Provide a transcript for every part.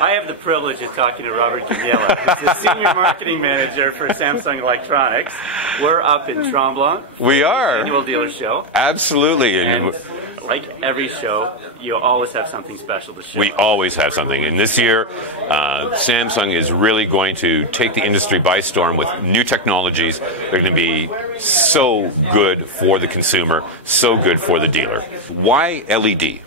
I have the privilege of talking to Robert Gumielia, who's the Senior Marketing Manager for Samsung Electronics. We're up in Tremblant. We are. Annual dealer show. Absolutely. And like every show, you always have something special to show. We always have something. And this year, Samsung is really going to take the industry by storm with new technologies. They're going to be so good for the consumer, so good for the dealer. Why LED?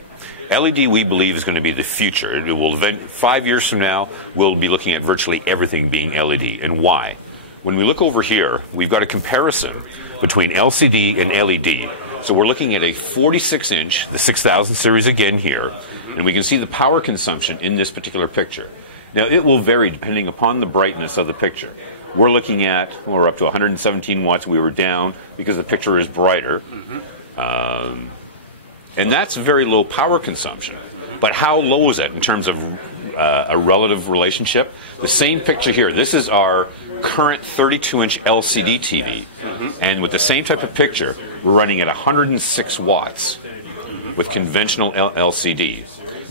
LED, we believe, is going to be the future. It will 5 years from now, we'll be looking at virtually everything being LED. And why? When we look over here, we've got a comparison between LCD and LED. So we're looking at a 46-inch, the 6000 series again here, and we can see the power consumption in this particular picture. Now, it will vary depending upon the brightness of the picture. We're looking at, we're up to 117 watts. We were down because the picture is brighter. And that's very low power consumption. But how low is it in terms of a relative relationship? The same picture here. This is our current 32-inch LCD TV. And with the same type of picture, we're running at 106 watts with conventional LCD.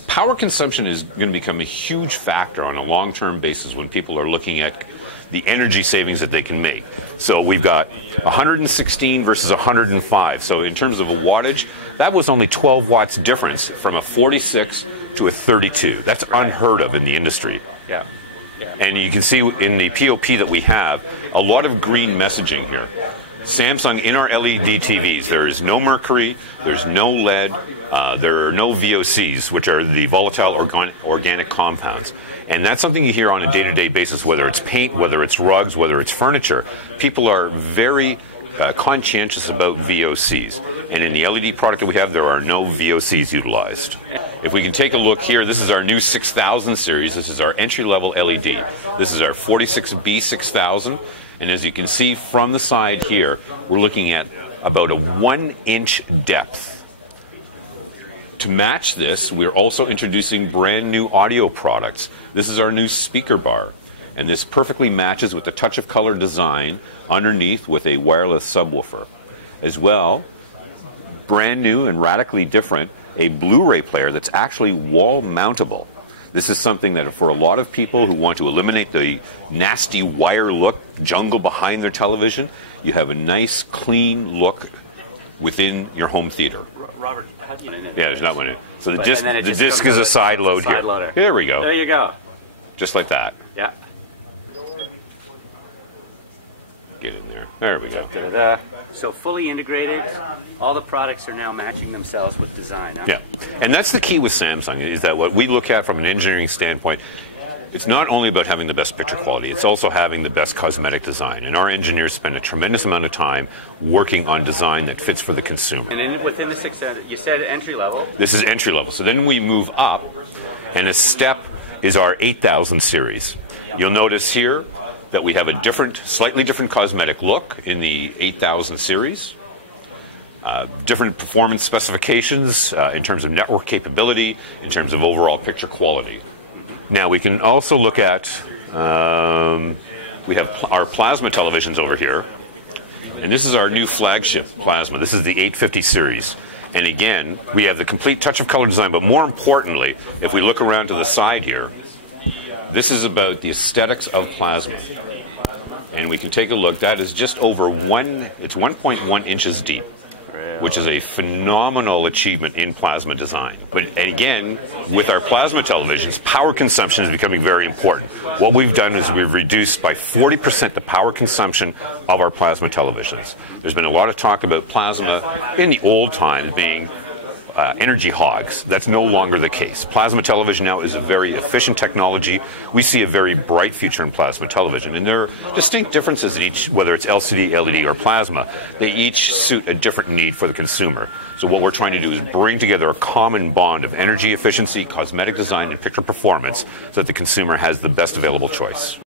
Power consumption is going to become a huge factor on a long-term basis when people are looking at the energy savings that they can make. So we've got 116 versus 105. So in terms of a wattage, that was only 12 watts difference from a 46 to a 32. That's unheard of in the industry. Yeah. And you can see in the POP that we have a lot of green messaging here. Samsung, in our LED TVs, there is no mercury, there's no lead, there are no VOCs, which are the volatile organic compounds. And that's something you hear on a day-to-day basis, whether it's paint, whether it's rugs, whether it's furniture. People are very conscientious about VOCs. And in the LED product that we have, there are no VOCs utilized. If we can take a look here, this is our new 6000 series. This is our entry-level LED. This is our 46B 6000. And as you can see from the side here, we're looking at about a 1-inch depth. To match this, we're also introducing brand new audio products. This is our new speaker bar, and this perfectly matches with the touch of color design underneath with a wireless subwoofer. As well, brand new and radically different, a Blu-ray player that's actually wall mountable. This is something that for a lot of people who want to eliminate the nasty wire look jungle behind their television, you have a nice clean look within your home theater. Robert, how do you know? Yeah, there's not one in it. So the disc is a side load here. Loader. There we go. There you go. Just like that. Yeah. Get in there. There we go. Da-da-da. So fully integrated, all the products are now matching themselves with design. Huh? Yeah, and that's the key with Samsung, is that what we look at from an engineering standpoint, it's not only about having the best picture quality, it's also having the best cosmetic design. And our engineers spend a tremendous amount of time working on design that fits for the consumer. And then within the 600, you said entry level? This is entry level. So then we move up, and a step is our 8000 series. You'll notice here that we have a slightly different cosmetic look in the 8000 series. Different performance specifications in terms of network capability, in terms of overall picture quality. Now we can also look at, we have our plasma televisions over here, and this is our new flagship plasma. This is the 850 series. And again, we have the complete touch of color design, but more importantly, if we look around to the side here, this is about the aesthetics of plasma. And we can take a look. That is just over it's 1.1 inches deep, which is a phenomenal achievement in plasma design. But again, with our plasma televisions, power consumption is becoming very important. What we've done is we've reduced by 40% the power consumption of our plasma televisions. There's been a lot of talk about plasma in the old times being energy hogs. That's no longer the case. Plasma television now is a very efficient technology. We see a very bright future in plasma television, and there are distinct differences in each, whether it's LCD, LED, or plasma. They each suit a different need for the consumer. So what we're trying to do is bring together a common bond of energy efficiency, cosmetic design, and picture performance so that the consumer has the best available choice.